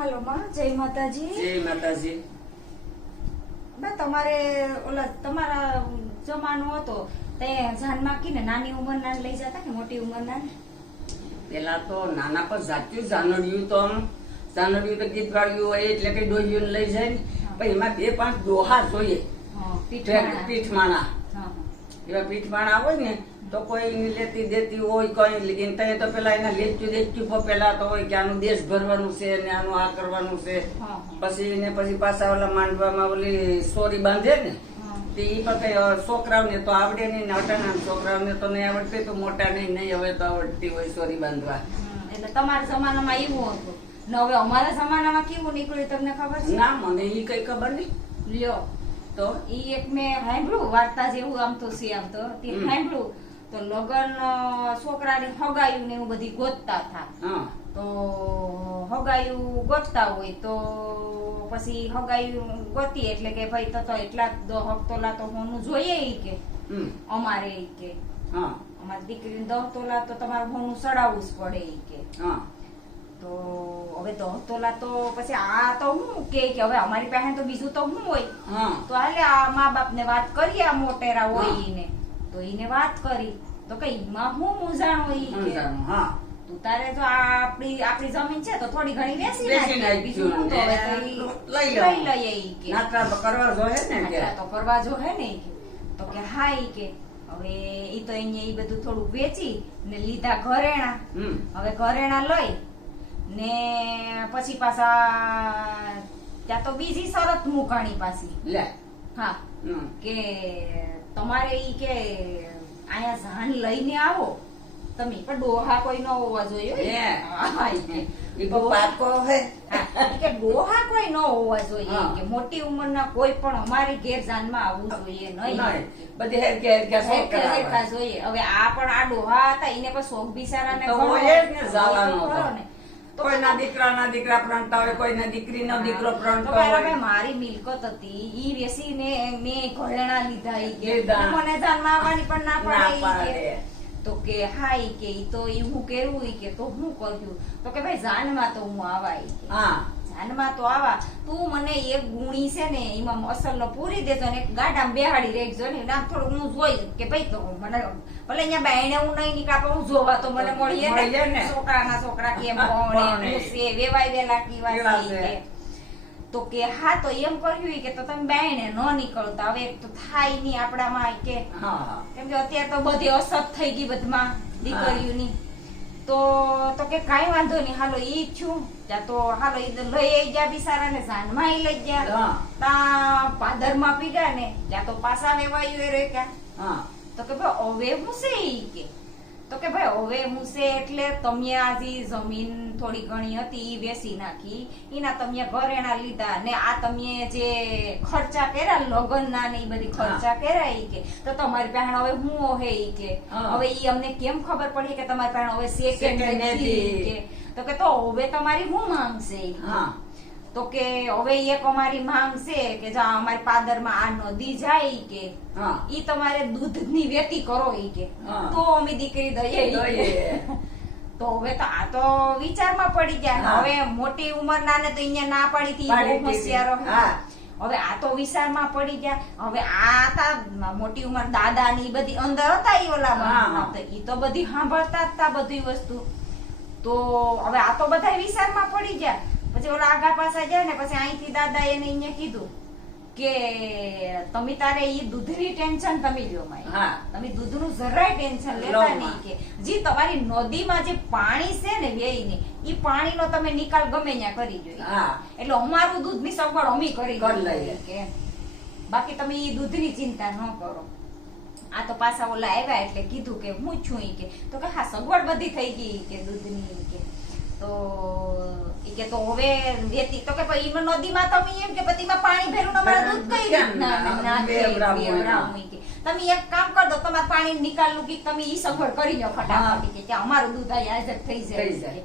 હાલો માં. જય માતાજી. જય માતાજી. બા તમારે ઓલા તમારા જમાનો હતો તે જાનમાં કીને નાની ઉંમરના લઈ જતા કે મોટી ઉંમરના? પેલા તો નાના પર જાત્યું જાનડિયું તો આમ. જાનડિયું તો ગીત ગાળ્યું હોય એટલે કઈ ડોહીઓને લઈ જાય. ને પણ એમાં બે પાંચ દોહા જોઈએ. પીઠ હા. એવા પીઠમાણા હોય ને તો કોઈ લેતી દેતી હોય કઈ ત્યાં તો પેલા એના લેચ્યું દેચ્યું પેલા તો હોય કે આનું દેશ ભરવાનું છે ને આનું આ કરવાનું છે. પછી ને પછી પાછા ઓલા માંડવામાં ઓલી સોરી બાંધે ને. તે ઈ પણ કઈ છોકરાઓને તો આવડે નહીં ને અટાણા છોકરાઓને તો નહીં આવડતી તો મોટા નહીં નહીં હવે તો આવડતી હોય સોરી બાંધવા. એટલે તમારા જમાનામાં એવું હતું. ને હવે અમારા જમાનામાં કેવું નીકળ્યું તમને ખબર છે? ના મને ઈ કઈ ખબર નહીં. લ્યો. તો? ઈ એક મેં સાંભળ્યું વાર્તા જેવું આમ તો સી આમ તો. તે સાંભળ્યું. તો લગન છોકરાની હગાયું ને એવું બધી ગોતતા હતા. હા. તો હગાયું ગોતતા હોય તો પછી હગાયું ગોતી એટલે કે ભાઈ તો એટલા દહ તોલા તો હોનું જોઈએ ઈ કે. અમારે ઈ કે. હા. અમારી દીકરીને દહ તોલા તો તમારે હોનું ચડાવવું જ પડે ઈ કે. હા. તો હવે દહ તોલા તો પછી આ તો હું કે કે હવે અમારી પાસે તો બીજું તો હું હોય. તો હાલે આ મા બાપ ને વાત કરીએ આ મોટેરા હોય હા. તો એને વાત કરી. તો કઈ એમાં હું મૂંઝાણો કે? હા. તું તારે જો આપણી આપણી જમીન છે તો થોડી ઘણી વેચી નાખી બીજું હું તો લઈ લઈ લઈએ ઈ કે. નાતરા તો કરવા જોઈએ ને કે? તો કરવા જો હે ને કે. તો કે હા ઈ કે. હવે ઈ તો અહીંયા ઈ બધું થોડું વેચી ને લીધા ઘરેણા. હવે ઘરેણા લઈ ને પછી પાછા ત્યાં તો બીજી શરત મુકાણી પાછી. લે. હા. કે તમારે ઈ કે અહીંયા ઝાન લઈને આવો. તમે પણ ડોહા કોઈ ન હોવા જોઈએ બહુ પાકો હે. કે ડોહા કોઈ ન હોવા જોઈએ. કે મોટી ઉંમરના કોઈ પણ અમારી ઘેર જાનમાં આવવું જોઈએ નહીં. બધી જોઈએ. હવે આ પણ આ ડોહા હતા એને પણ શોખ બિચારાને જવાનો કોઈના દીકરાના દીકરા પ્રણતા હોય કોઈના દીકરીનો દીકરો પ્રણતો હોય. મારી મિલકત હતી. ઈ વેચીને મેં ઘરેણા લીધા ઈ કે મને જાનમાં આવવાની પણ ના ના પડે. તો કે હા ઈ કે ઈ તો ઈ હું કેવું ઈ કે તો હું કહ્યું તો કે ભાઈ જાનમાં તો હું આવા ઈ હા. જાનમાં તો આવા. તું મને એક ગુણી છે ને એમાં મસલો પૂરી દેજો ને ગાડામાં બેહાડી રેખજો ને આમ થોડું હું જોઈ કે ભાઈ તો મને ભલે અહીંયા બાયણે હું નહીં નીકળા હું જોવા તો મને મળીએ ને. છોકરાના છોકરા કેમ. ભણે છે વેવાય વેલા કેવા છે તો કે હા તો એમ કર્યું કે તો તમે બાયણે ન નીકળતા. હવે તો થાય નહીં આપણામાં કે. કેમ કે અત્યારે તો બધી અસત થઈ ગઈ બધમાં દીકરીઓની. તો તો કે કઈ વાંધો નહીં. હાલો ઈ જ છું. ત્યાં તો હાલો ઈ લઈ આઈ ગયા બિચારાને સાંજ ઈ લઈ ગયા. હા. ત્યાં પાદરમાં પીગા ને ત્યાં તો પાસા વેવાયું એ રહ્યા હા. તો કે ભાઈ હવે હું છે ઈ કે? તો કે ભાઈ હવે મૂસે એટલે તમે આ જમીન થોડી ઘણી હતી એ વેચી નાખી. એના તમે ઘરેણા લીધા ને આ તમે જે ખર્ચા કર્યા લગ્નના ને એ બધી ખર્ચા કર્યા એ કે. તો તમારી પાસે હવે હું હે ઈ કે? હવે ઈ અમને કેમ ખબર પડી કે તમારી પાસે હવે સેકન્ડ નથી કે? તો કે તો હવે તમારી હું માંગ છે ઈ કે. હા. તો કે હવે એક અમારી માંગ છે કે જો અમારી પાદરમાં આ નદી જાય કે ઈ તમારે દૂધની વેતી કરો ઈ કે. તો અમે દીકરી દઈએ. તો હવે તો આ તો વિચારમાં પડી ગયા હવે મોટી ઉંમરના ને તો અહીંયા ના પાડી હતી. હોશિયારો હા. હવે આ તો વિચારમાં પડી ગયા. હવે આ હતા મોટી ઉંમર દાદા ની બધી અંદર હતા ઈ. તો ઈ તો બધી સાંભળતા જ તા બધી વસ્તુ. તો હવે આ તો બધા વિચારમાં પડી ગયા. પછી ઓલા આગા પાછા ગયા ને પછી અહીંથી દાદા એને અહીંયા કીધું કે તમે તારે ઈ દૂધની ટેન્શન તમે લ્યો માય હા. તમે દૂધનું જરાય ટેન્શન લેતા નહીં કે. જી તમારી નદીમાં જે પાણી છે ને વેઈની ઈ પાણીનો તમે નિકાલ ગમે ત્યાં કરી જોઈએ હા. એટલે અમારું દૂધની સગવડ અમે કરી લઈએ. કે બાકી તમે ઈ દૂધની ચિંતા ન કરો. આ તો પાછા ઓલા આવ્યા એટલે કીધું કે હું છું ઈ કે. તો કે હા સગવડ બધી થઈ ગઈ કે દૂધની કે. તો કે તો હવે વેતી તો કે ભાઈ ઈમાં નદીમાં તમે એમ કે પતિમાં પાણી ભેરું ને અમારે દૂધ કઈ રીતના ના? ના. તમે એક કામ કર દો તમારે પાણી નિકાલનું કે તમે ઈ સગવડ કરી લો ફટાફટ કે કે અમારું દૂધ આ હાજર થઈ જાય.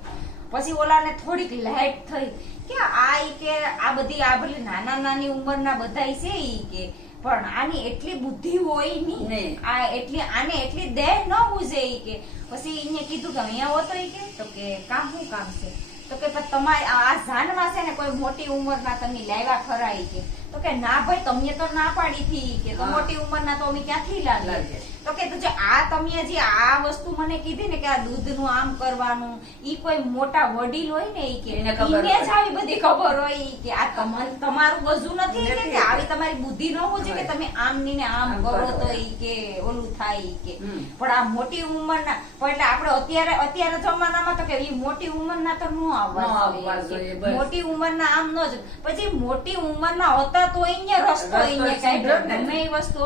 પછી ઓલાને થોડીક લાઈટ થઈ કે આ કે આ બધી આ બધી નાના નાની ઉંમરના બધા છે ઈ કે પણ આની એટલી બુદ્ધિ હોય નહીં. આ એટલી આને એટલી દેહ ન બુઝે ઈ કે પછી એને કીધું કે અહીંયા હોતો ઈ કે તો કે કામ શું કામ છે તો કે તમારે આ જાનમાં છે ને કોઈ મોટી ઉંમરના તમે લાવ્યા ખરાઈ કે. તો કે ના ભાઈ તમે તો ના પાડી થી કે. તો મોટી ઉંમરના તો અમે ક્યાંથી લાવીએ. તો કે તો જે આ તમે જે આ વસ્તુ મને કીધી ને કે આ દૂધનું આમ કરવાનું ઈ કોઈ મોટા વડીલ હોય ને ઈ કે એને ખબર જ. આવી બધી ખબર હોય ઈ કે. આ તમારું તમારું બધું નથી કે- આવી તમારી બુદ્ધિ ન હોય કે તમે આમ ની ને આમ કરો. તો ઈ કે ઓલું થાય કે. પણ આ મોટી ઉંમરના પણ એટલે આપણે અત્યારે અત્યારે જમાનામાં તો કે ઈ મોટી ઉંમરના તો ન આવવા ન જોઈએ. મોટી ઉંમરના આમ ન જ. પછી મોટી ઉંમરના હતા તો અહીંયા રસ્તો રસ્તો અહીંયા કાઢ્યો. ગમે એ વસ્તુ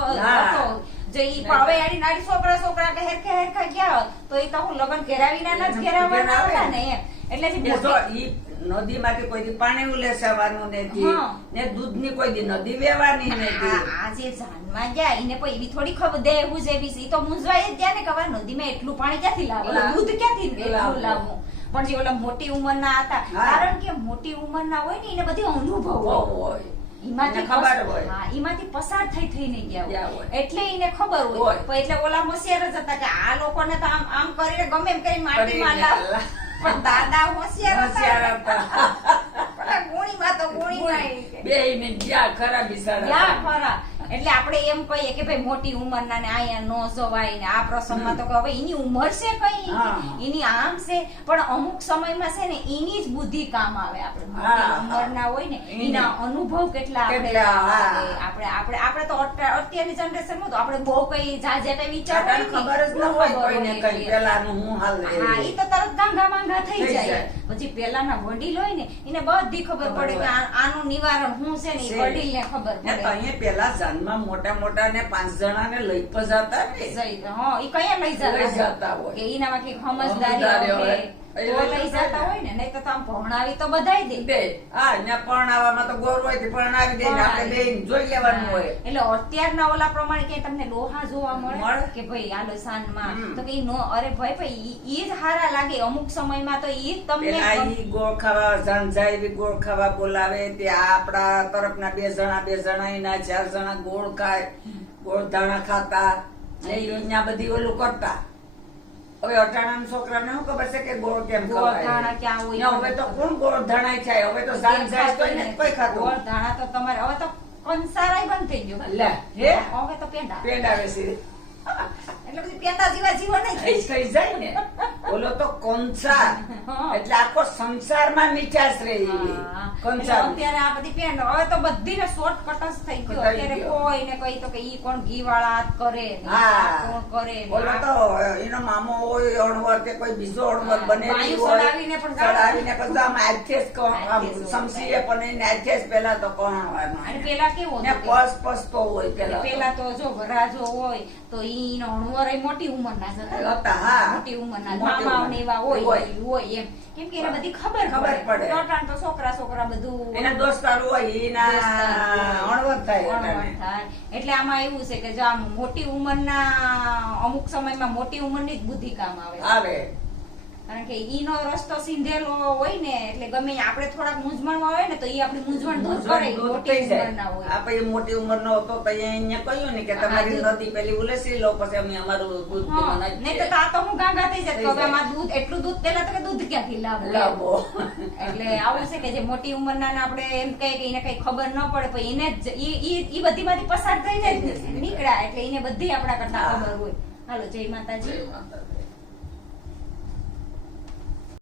જે ઈ પાવે આડી નાડી છોકરા છોકરા કે હેરખે હેરખા ગયા હોત, તો એ તો હું લગ્ન ઘેરાવીને ના જ ઘેરાવાના હતા ને એટલે જે ને ઈ નદીમાંથી કોઈ દી પાણી ઉલેસવાનું નથી ને દૂધ દૂધની કોઈ દી નદી વેવાની નથી આ જે જાનમાં ગયા એને કોઈ એવી થોડી ખબર દે એવું જેવી તો મૂંઝવાય જ ત્યાં ને ખબર નદી નદીમાં એટલું પાણી ક્યાંથી લાવો. દૂધ ક્યાંથી લાવો. પણ જે ઓલા મોટી ઉંમરના હતા કારણ કે મોટી ઉંમરના હોય ને એને બધી અનુભવ હોય. પસાર થઈ થઈને ગયા. એટલે એને ખબર. એટલે ઓલા હોશિયાર જ હતા કે આ લોકોને તો આમ આમ કરીને ગમે એમ કરી માટીમાં કરીને લાવ. પણ દાદા હોશિયાર હોશિયાર હતા. ગુણીમાં તો ગુણીમાં બે ખરા. એટલે આપણે એમ કહીએ કે ભાઈ મોટી ઉંમરના ને અહીંયા નો જવાય ને આ પ્રસંગમાં તો હવે એની ઉંમર છે કઈ? એની આમ છે. પણ અમુક સમયમાં છે ને એની જ બુદ્ધિ કામ આવે આપણે. ઉંમરના હોય ને એના. અનુભવ કેટલા આપણે. આપણે આપણે આપણે તો અત્યાર- અત્યારની જનરેશનમાં તો આપણે બહુ કઈ જાજે કઈ વિચાર ખબર જ ન હોય કોઈને કઈ. પેલાનું હું હાલ હા એ તો તરત ગાંગા માંગા થઈ જાય. પછી પેલાના વડીલ હોય ને એને બધી ખબર ખબર પડે કે આનું નિવારણ શું છે ને વડીલ ને ખબર પડે. અહીંયા પેલા જાનમાં મોટા મોટા ને પાંચ જણા ને લઈ પણ જતા ને હા ઈ કયા લઈ જતા હોય? કંઈક સમજદારી લઈ જતા હોય. ને નહીં તો આમ ભણાવી તો બધાય દે. હા અહીંયા પરણાવામાં તો ગોર હોય તે પરણાવી દે આપણે બેન જોઈ લેવાનું હોય. એટલે અત્યારના ઓલા પ્રમાણે કે તમને લોહા જોવા મળે. કે ભાઈ આલો સાંજમાં. તો કે ઈ નો અરે ભાઈ ભાઈ ઈ- ઈ જ હારા લાગે. અમુક સમયમાં તો ઈ તમને ઈ ગોળ ખાવા જણ એવી ગોળ ખાવા બોલાવે તે આપણા તરફના બે જણા બે જણા એના ચાર જણા ગોળ ખાય ગોળ ધાણા ખાતા એ અહીંયા બધી ઓલું કરતા. હવે અટાણાના છોકરાને શું ખબર છે કે ગોળ કેમ ખવાય? ક્યાં હોય? હવે તો કોણ ગોળ ધણાય છે હવે તો સાંજ જાય તો એને કોઈ ખાતું ગોળ ધાણા તો તમારે હવે તો કંસારાય બંધ થઈ ગયો. લે હે? હવે તો પેંડા. પેંડા આવે છે. એટલે પછી પેતા જીવા જીવન નહીં થઈ થઈ જાય. ને. ઓલો તો કંસાર. એટલે આખો સંસારમાં મીઠાશ રહી. કંસાર. અત્યારે આ બધી પેંડ હવે તો બધીને શોર્ટકટ જ થઈ ગયો. અત્યારે કોઈ ને કઈ તો કે ઈ કોણ ઘી વાળા કરે કોણ કરે ઓલો તો એનો મામો હોય અણવર કે કોઈ બીજો અણવર હોય સડાવીને પણ. સડાવીને પછી આમ જ સમસીએ પણ એને હાથે પેલા તો કહાવાનું. અને પેલા કેવું ને પસ પસ તો હોય પેલા પેલા તો જો વરાજો હોય તો ઈ મોટી ઉંમરના હતા. મોટી ઉંમરના ને એવા હોય હોય. એમ. કેમ કે એને બધી ખબર ખબર પડે. ટોટાણ તો છોકરા છોકરા બધું એના દોસ્તાર હોય એના અણવર થાય અણવર થાય. એટલે આમાં એવું છે કે જો આમ મોટી ઉંમરના અમુક સમયમાં મોટી ઉંમરની જ બુદ્ધિ કામ આવે. આવે. કારણ કે ઈનો રસ્તો સીંધેલો હોય ને એટલે ગમે ઈ આપણે થોડાક મૂંઝવણમાં હોય ને તો ઈ આપણી મૂંઝવણ દૂર કરે મોટી. ઉંમરના હોય. આપણે મોટી ઉંમરનો હતો તો અહીંયા કહ્યું ને કે તમારી નદી પેલી ઉલેસી લો પછી અમે અમારું દૂધ નહીં તો આ તો હું ગાંગા થઈ જાય હવે આમાં દૂધ એટલું દૂધ પેલા તો દૂધ ક્યાંથી લાવો? લાવો. એટલે આવું છે કે જે મોટી ઉંમરના ને આપણે એમ કહીએ કે એને કઈ ખબર ન પડે પણ એને જ ઈ ઈ- ઈ બધીમાંથી પસાર થઈને જ નીકળ્યા એટલે એને બધી આપણા કરતા ખબર હોય. હાલો જય માતાજી. જય માતાજી.